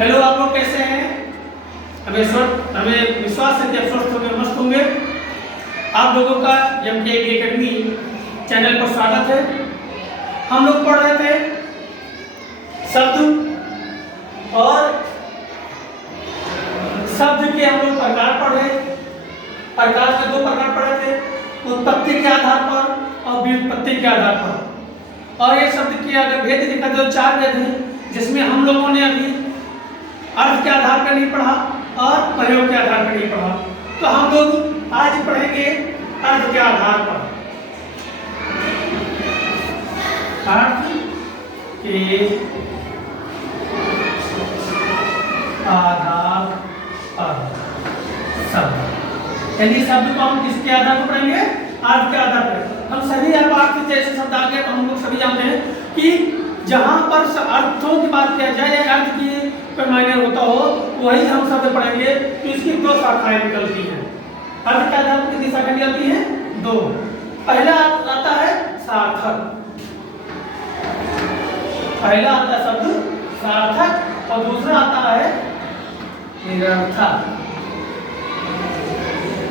Hello, आप लोग कैसे हैं? हमें विश्वास है कि आप स्वस्थ होंगे, मस्त होंगे। आप लोगों का MKD एकेडमी चैनल पर स्वागत है। हम लोग पढ़ रहे थे शब्द और शब्द के हम लोग प्रकार पढ़ रहे। प्रकार के 2 प्रकार पढ़े थे, उत्पत्ति के आधार पर और व्युत्पत्ति के आधार पर। और ये शब्द के अगर भेद देखा तो 4 भेद हैं, जिसमें हम लोगों ने अभी अर्थ के आधार पर नहीं पढ़ा और प्रयोग के आधार पर नहीं पढ़ा। तो हम लोग आज पढ़ेंगे अर्थ के आधार पर। अर्थ के आधार पर शब्द, यानी शब्द को हम किसके आधार पर पढ़ेंगे? अर्थ के आधार पर। हम सभी अर्थ जैसे शब्द आ गए तो हम लोग सभी जानते हैं कि जहां पर अर्थों की बात किया जाए या अर्थ की मायने होता हो, वही हम शब्द पढ़ेंगे। तो इसकी 2 शाखाएं निकलती हैं। अर्थ के आधार पर कितनी शाखाएं निकलती हैं? 2। पहला आता है सार्थक, पहला आता है शब्द सार्थक और दूसरा आता है निरर्थक।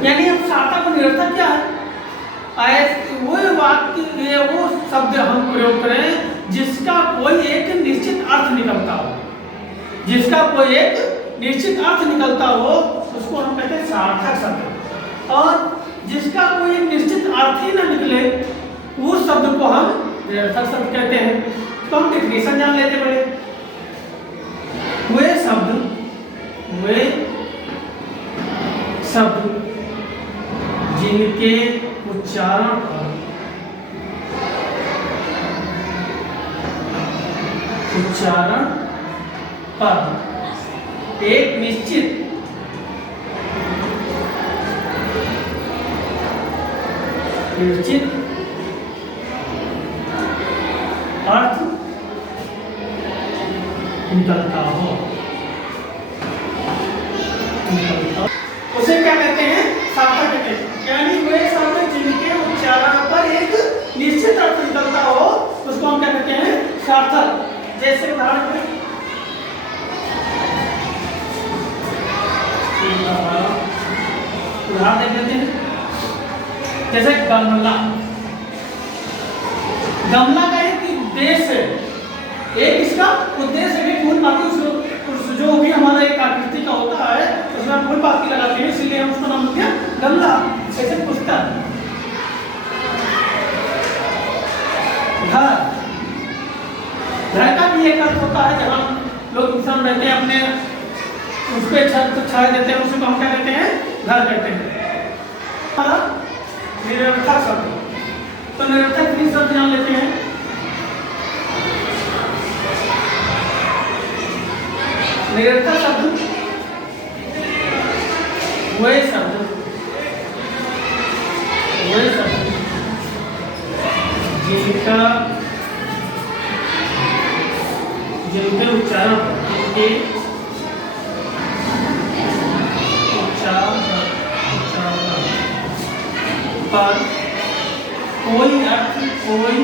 यानी हम सार्थक और निरर्थक क्या है? वो वाक्य वो शब्द हम प्रयोग करें जिसका कोई एक निश्चित अर्थ निकलता हो, जिसका कोई एक निश्चित अर्थ निकलता हो उसको हम कहते हैं सार्थक शब्द। और जिसका कोई एक निश्चित अर्थ ही ना निकले उस शब्द को हम निरर्थक शब्द कहते हैं। तो हम डेफिनेशन जान लेते बड़े। वे शब्द जिनके उच्चारण पर एक निश्चित अर्थ निकलता हो, उसे क्या कहते हैं? सार्थक कहते हैं। यानी वे शब्द जिनके उच्चारण पर एक निश्चित अर्थ निकलता हो उसको हम क्या कहते हैं? सार्थक। जैसे उदाहरण देख लेते हैं। जैसे गमला, गमला का एक उद्देश्य है, एक इसका उद्देश्य है कि फूल बाकी जो भी हमारा एक आकृति का होता है उसमें फूल बाकी लगाते हैं, इसलिए हम उसका नाम दिया गमला। जैसे पुस्तक, घर का भी एक अर्थ होता है जहाँ लोग इंसान रहते हैं, अपने उस पर छत छाया देते हैं, उसको हम क्या कहते हैं? घर कहते हैं। निरर्थक शब्द, तो निरर्थक भी शब्द जान लेते हैं। निरर्थक शब्द वही शब्द जिनके उच्चारण पर कोई अर्थ, कोई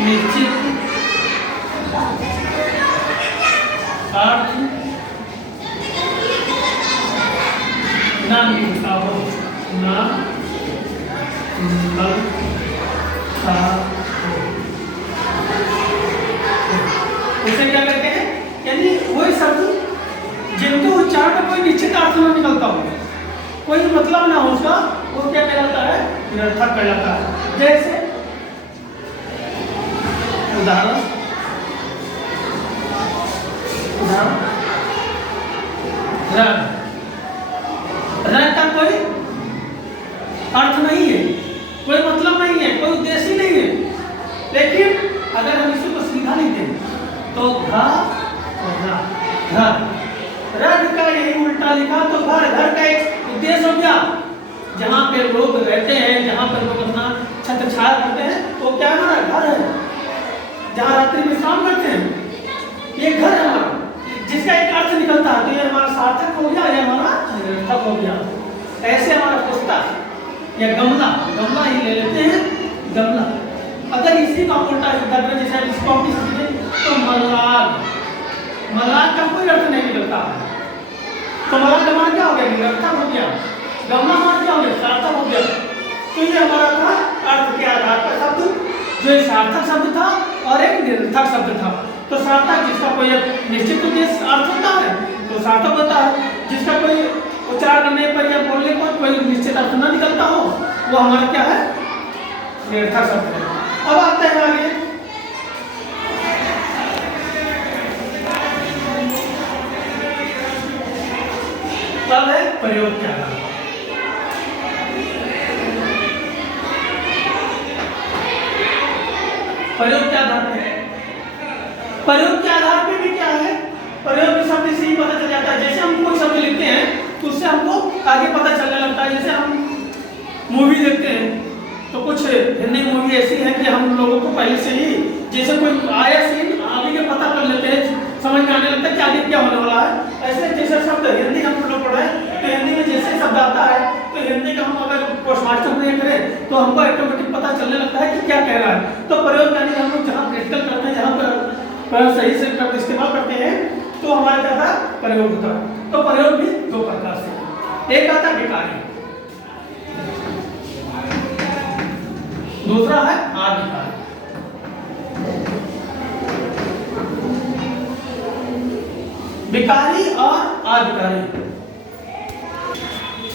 निश्चित अर्थ ना मिलता हो, उसे क्या कहते हैं? यानी वही शब्द जिनको उच्चारण में कोई निश्चित अर्थ ना निकलता हो, कोई मतलब ना हो उसका, वो क्या कहलाता है? निरर्थक कहलाता है। जैसे उदाहरण रंग का कोई अर्थ नहीं है, कोई मतलब नहीं है, कोई उद्देश्य नहीं है। लेकिन अगर हम इसी को सीधा लिखते हैं तो घर रंग का यही उल्टा लिखा तो घर का एक उद्देश्य हो गया। जहाँ पे लोग रहते हैं, जहाँ पर लोग अपना छत छाया करते हैं, तो क्या हमारा घर है। जहाँ रात्रि विश्राम करते हैं, ये घर है हमारा, जिसका एक अर्थ निकलता है। तो ये हमारा सार्थक हो गया, ये हमारा निरर्थक हो गया। ऐसे हमारा पुस्तक या गमला ही ले लेते हैं, गमला। अगर इसी का उल्टा जैसे इसको तो मल्लाक का निकलता है। तो मला का मान क्या हो गया? निरर्थक हो गया। गम्मा मान क्या हो गया? सार्थक हो गया। तो ये हमारा था अर्थ के आधार पर शब्द, जो एक सार्थक शब्द था और एक निरर्थक शब्द था। तो सार्थक जिसका कोई एक निश्चित उद्देश्य अर्थ होता है तो सार्थक होता है, जिसका कोई उच्चारण करने पर या बोलने पर कोई निश्चित अर्थ न निकलता हो वो हमारा क्या है? निरर्थक शब्द है। अब आते हैं आगे, तब है प्रयोग के आधार। प्रयोग के आधार पे, प्रयोग के आधार पे भी क्या है? प्रयोग के शब्द से ही पता चल जाता है। जैसे हम कोई शब्द लिखते हैं तो उससे हमको आगे पता चलने लगता है। जैसे हम मूवी देखते हैं तो कुछ हिंदी मूवी ऐसी है कि हम लोगों को पहले से ही जैसे कोई आया सीन आगे के पता कर लेते हैं, समझ में आने लगता है कि आगे क्या होने वाला है। ऐसे जैसे शब्द हिंदी हम लोग पढ़े तो हिंदी में जैसे शब्द आता है तो हिंदी का हम अगर पोस्टमार्टम नहीं करें तो हमको ऑटोमेटिक पता चलने लगता है कि क्या कह रहा है। तो प्रयोग यानी हम लोग जहाँ प्रैक्टिकल करते हैं, जहाँ पर सही से इस्तेमाल करते हैं तो हमारा क्या था? प्रयोग होता है। तो प्रयोग भी दो प्रकार से, एक आता है विकारी, दूसरा है आविकारी। विकारी और आविकारी।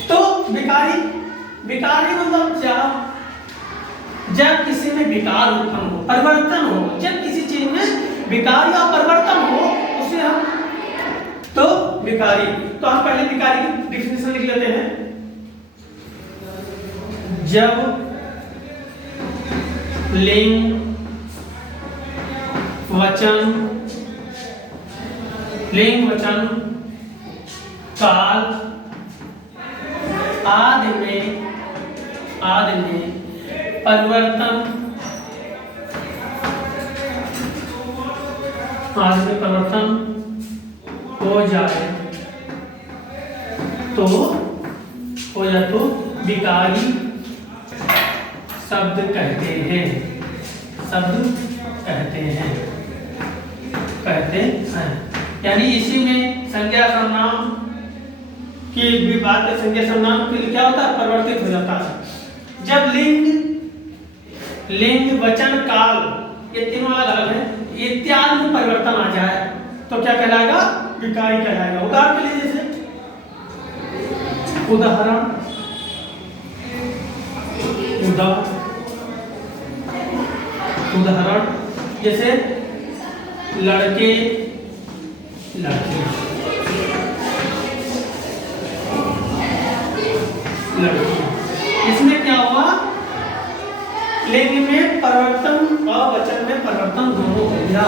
तो विकारी मतलब जब किसी में विकार उत्पन्न हो, परिवर्तन हो, जब किसी चीज में विकार या परिवर्तन हो उसे हम तो विकारी। तो हम पहले विकारी की डिफिनेशन लिख लेते हैं। जब लिंग, वचन, काल आदि में परिवर्तन हो जाए तो विकारी शब्द कहते हैं। यानी इसी में संज्ञा सर्वनाम की भी बात है। संज्ञा सर्वनाम के लिए क्या होता है? परिवर्तित हो जाता है। जब लिंग, वचन, काल ये तीनों अलग है, इत्यादि में परिवर्तन आ जाए तो क्या कहलाएगा? विकारी कहलाएगा। उदाहरण के लिए जैसे उदाहरण जैसे लड़के, लड़की, इसमें क्या हुआ? लिंग में परिवर्तन और वचन में परिवर्तन दोनों हो गया।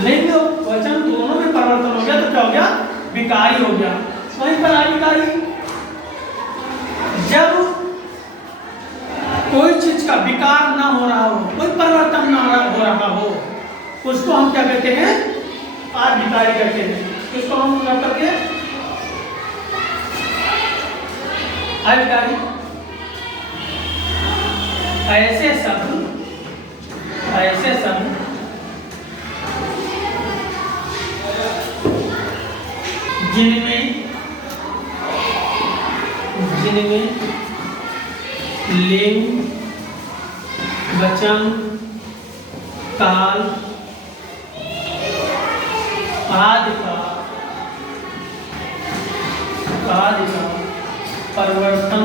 लिंग और वचन दोनों में परिवर्तन हो गया तो क्या हो गया? विकारी हो गया। वहीं पर आविकारी, जब कोई चीज का विकार ना हो रहा हो, कोई परिवर्तन ना हो रहा हो, उसको हम क्या कहते हैं? आविकारी कहते हैं। इसको हम क्या करते हैं? आविकारी। ऐसे शब्द जिनमें लिंग, वचन, काल आदि का परिवर्तन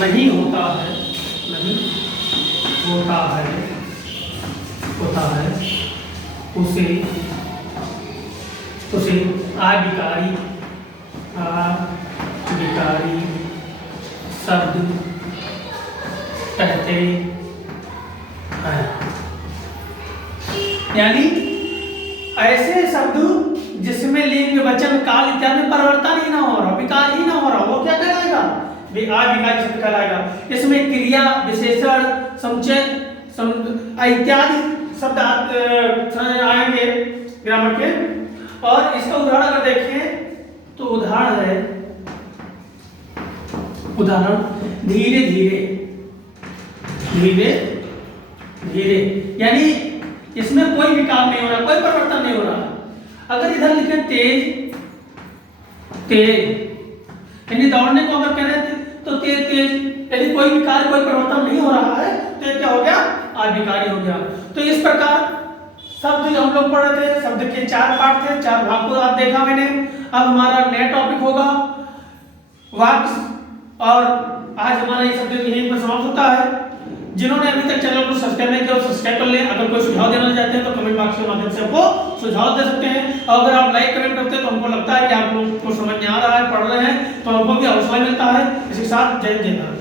नहीं होता है, उसे आविकारी शब्द कहते हैं। यानी ऐसे शब्द जिसमें लिंग, वचन, काल इत्यादि में परिवर्तन ही ना हो रहा, विकार ही ना हो रहा, वो क्या कहलाएगा? आविकारी शब्द कहलाएगा। इसमें क्रिया, विशेषण, समुच्चय इत्यादि शब्द आएंगे ग्रामर के। और इसका उदाहरण अगर देखें तो उदाहरण धीरे धीरे, यानी इसमें कोई विकार नहीं हो रहा, कोई परिवर्तन नहीं हो रहा। अगर इधर लिखे तेज तेज, यानी दौड़ने को अगर कह रहे थे तो तेज तेज, यदि कोई विकार कोई परिवर्तन नहीं हो रहा है तो ये क्या हो गया, अविकारी हो गया। तो इस प्रकार शब्द हम लोग पढ़ रहे थे, शब्द के 4 पार्ट थे, 4 भाग को आप देखा मैंने। अब हमारा नया टॉपिक होगा वाक्य, और आज हमारा ये शब्द यहीं पर समाप्त होता है। जिन्होंने अभी तक चैनल को सब्सक्राइब नहीं किया वो सब्सक्राइब कर लें। अगर कोई सुझाव देना चाहते हैं तो कमेंट बॉक्स के माध्यम से आपको सुझाव दे सकते हैं। और अगर आप लाइक कमेंट करते हैं तो हमको लगता है कि आप लोगों को समझ में आ रहा है, पढ़ रहे हैं, तो हमको भी हौसला मिलता है। इसी के साथ जय जय भारत।